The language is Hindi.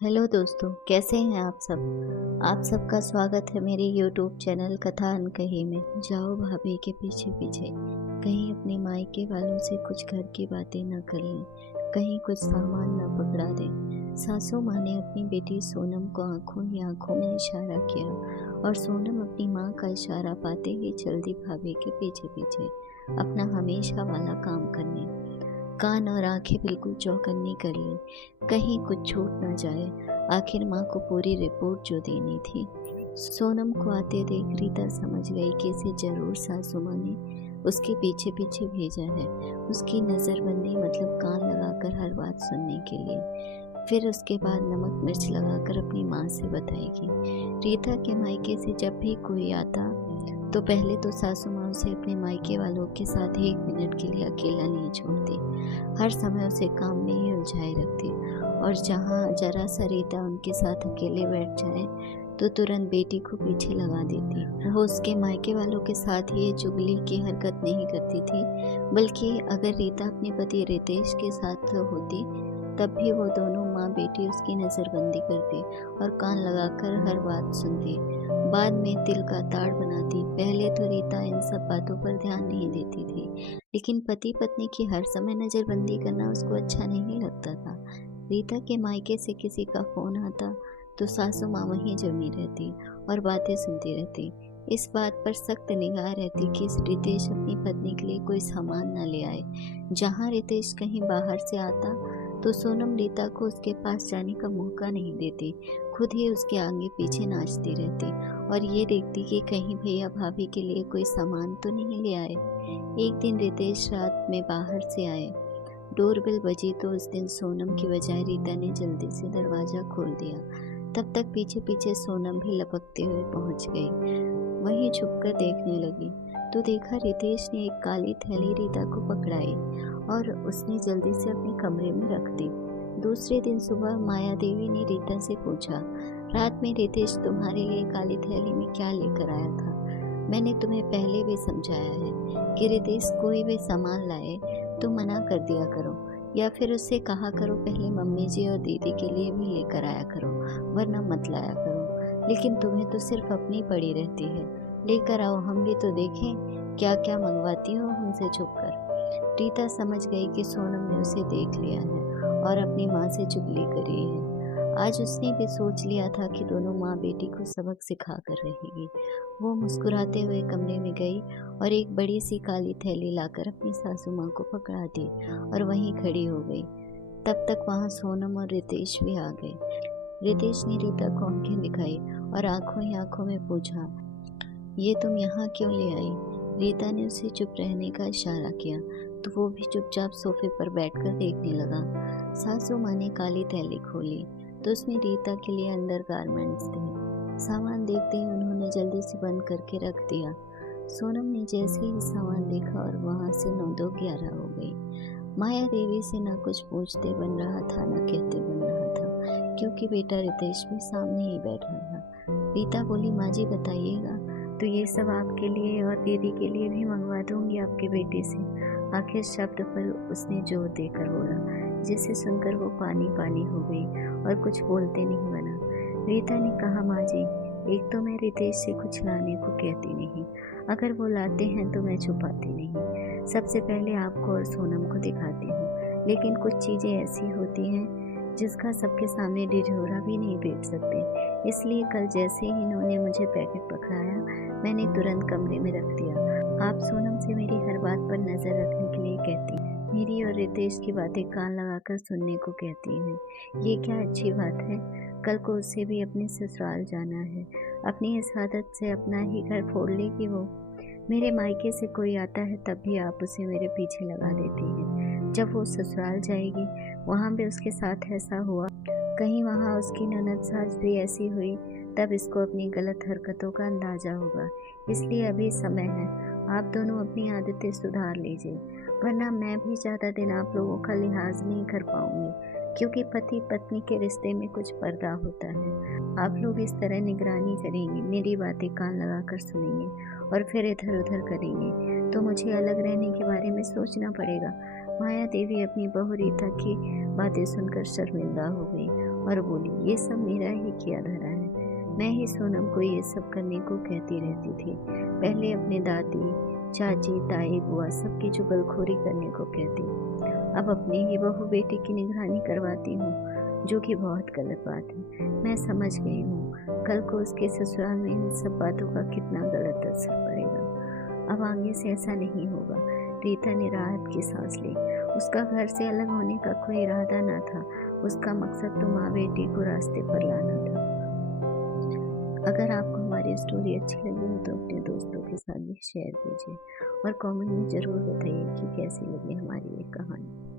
हेलो दोस्तों, कैसे हैं आप सब। आप सबका स्वागत है मेरे यूट्यूब चैनल कथा अनकही में। जाओ भाभी के पीछे पीछे, कहीं अपने मायके वालों से कुछ घर की बातें न कर लें, कहीं कुछ सामान न पकड़ा दें। सासू माँ ने अपनी बेटी सोनम को आंखों ही आंखों में इशारा किया और सोनम अपनी माँ का इशारा पाते ही चल दी भाभी के पीछे पीछे अपना हमेशा वाला काम करने। कान और आंखें बिल्कुल चौकन्नी कर ली, कहीं कुछ छूट न जाए। आखिर माँ को पूरी रिपोर्ट जो देनी थी। सोनम को आते देख रीता समझ गई कि इसे जरूर सासू माँ ने उसके पीछे पीछे भेजा है, उसकी नज़रबंदी मतलब कान लगाकर हर बात सुनने के लिए। फिर उसके बाद नमक मिर्च लगाकर अपनी माँ से बताएगी। रीता के मायके से जब भी कोई आता तो पहले तो सासू माँ उसे अपने मायके वालों के साथ 1 मिनट के लिए अकेला नहीं छोड़ती, हर समय उसे काम में ही उलझाए रखती। और जहाँ जरा सा रीता उनके साथ अकेले बैठ जाए तो तुरंत बेटी को पीछे लगा देती। वो उसके मायके वालों के साथ ये चुगली की हरकत नहीं करती थी, बल्कि अगर रीता अपने पति रितेश के साथ होती तब भी वो दोनों माँ बेटी उसकी नज़रबंदी करती और कान लगाकर हर बात सुनती, बाद में दिल का ताड़ बनाती। पहले तो रीता इन सब बातों पर ध्यान नहीं देती थी, लेकिन पति पत्नी की हर समय नज़रबंदी करना उसको अच्छा नहीं लगता था। रीता के मायके से किसी का फोन आता तो सासू माँ वहीं जमी रहती और बातें सुनती रहती। इस बात पर सख्त निगाह रहती कि रितेश अपनी पत्नी के लिए कोई सामान न ले आए। जहाँ रितेश कहीं बाहर से आता तो सोनम रीता को उसके पास जाने का मौका नहीं देती, खुद ही उसके आगे पीछे नाचती रहती और ये देखती कि कहीं भैया भाभी के लिए कोई सामान तो नहीं ले आए। एक दिन रितेश रात में बाहर से आए, डोरबेल बजी तो उस दिन सोनम की बजाय रीता ने जल्दी से दरवाज़ा खोल दिया। तब तक पीछे पीछे सोनम भी लपकते हुए पहुंच गई। वहीं छुपकर देखने लगी तो देखा रितेश ने एक काली थैली रीता को पकड़ाई और उसने जल्दी से अपने कमरे में रख दी। दूसरे दिन सुबह माया देवी ने रीता से पूछा, रात में रितेश तुम्हारे लिए काली थैली में क्या लेकर आया था। मैंने तुम्हें पहले भी समझाया है कि रितेश कोई भी सामान लाए तो मना कर दिया करो, या फिर उससे कहा करो पहले मम्मी जी और दीदी के लिए भी लेकर आया करो, वरना मत लाया करो। लेकिन तुम्हें तो सिर्फ अपनी पड़ी रहती है। लेकर आओ, हम भी तो देखें क्या क्या मंगवाती हो हमसे छुपकर। रीता समझ गई कि सोनम ने उसे देख लिया है और अपनी माँ से चुगली करी है। आज उसने भी सोच लिया था कि दोनों माँ बेटी को सबक सिखा कर रहेगी। वो मुस्कुराते हुए कमरे में गई और एक बड़ी सी काली थैली लाकर अपनी सासू माँ को पकड़ा दी और वहीं खड़ी हो गई। तब तक वहाँ सोनम और रितेश भी आ गए। रितेश ने रीता को आंखें दिखाई और आंखों ही आंखों में पूछा, ये तुम यहाँ क्यों ले आई। रीता ने उसे चुप रहने का इशारा किया तो वो भी चुपचाप सोफे पर बैठकर देखने लगा। सासू माँ ने काली थैली खोली तो उसमें रीता के लिए अंडर गारमेंट्स थे। सामान देखते ही उन्होंने जल्दी से बंद करके रख दिया। सोनम ने जैसे ही सामान देखा और वहाँ से 9-2-11 हो गई। माया देवी से न कुछ पूछते बन रहा था न कहते बन रहा था, क्योंकि बेटा रितेश भी सामने ही बैठा था। रीता बोली, माँ जी बताइएगा, तो ये सब आपके लिए और दीदी के लिए भी मंगवा दूंगी आपके बेटे से। आखिर शब्द पर उसने जोर देकर बोला, जिसे सुनकर वो पानी पानी हो गई और कुछ बोलते नहीं बना। रीता ने कहा, माँ जी, एक तो मैं रितेश से कुछ लाने को कहती नहीं, अगर वो लाते हैं तो मैं छुपाती नहीं, सबसे पहले आपको और सोनम को दिखाती हूँ। लेकिन कुछ चीज़ें ऐसी होती हैं जिसका सबके सामने ढिढोरा भी नहीं पीट सकते, इसलिए कल जैसे ही इन्होंने मुझे पैकेट पकड़ाया मैंने तुरंत कमरे में रख दिया। आप सोनम से मेरी हर बात पर नज़र रखने के लिए कहती, मेरी और रितेश की बातें कान लगाकर सुनने को कहती हैं। ये क्या अच्छी बात है। कल को उसे भी अपने ससुराल जाना है, अपनी इस आदत से अपना ही घर फोड़ लेगी वो। मेरे मायके से कोई आता है तब भी आप उसे मेरे पीछे लगा देती हैं। जब वो ससुराल जाएगी वहाँ भी उसके साथ ऐसा हुआ, कहीं वहाँ उसकी ननद सास भी ऐसी हुई, तब इसको अपनी गलत हरकतों का अंदाज़ा होगा। इसलिए अभी समय है, आप दोनों अपनी आदतें सुधार लीजिए, वरना मैं भी ज़्यादा दिन आप लोगों का लिहाज नहीं कर पाऊंगी, क्योंकि पति पत्नी के रिश्ते में कुछ पर्दा होता है। आप लोग इस तरह निगरानी करेंगे, मेरी बातें कान लगाकर सुनेंगे और फिर इधर उधर करेंगे तो मुझे अलग रहने के बारे में सोचना पड़ेगा। माया देवी अपनी बहू रीता की बातें सुनकर शर्मिंदा हो गई और बोली, ये सब मेरा ही किया धरा है। मैं ही सोनम को ये सब करने को कहती रहती थी। पहले अपने दादी, चाची, ताई, बुआ सबकी चुगलखोरी करने को कहती, अब अपनी ही बहू बेटी की निगरानी करवाती हूँ, जो कि बहुत गलत बात है। मैं समझ गई हूँ कल को उसके ससुराल में इन सब बातों का कितना गलत असर पड़ेगा। अब आगे से ऐसा नहीं होगा। रीता ने राहत की सांस ली। उसका घर से अलग होने का कोई इरादा न था। उसका मकसद तो माँ बेटी को रास्ते पर लाना था। अगर आपको हमारी स्टोरी अच्छी लगी हो तो अपने दोस्तों के साथ भी शेयर कीजिए और कमेंट में ज़रूर बताइए कि कैसी लगी हमारी ये कहानी।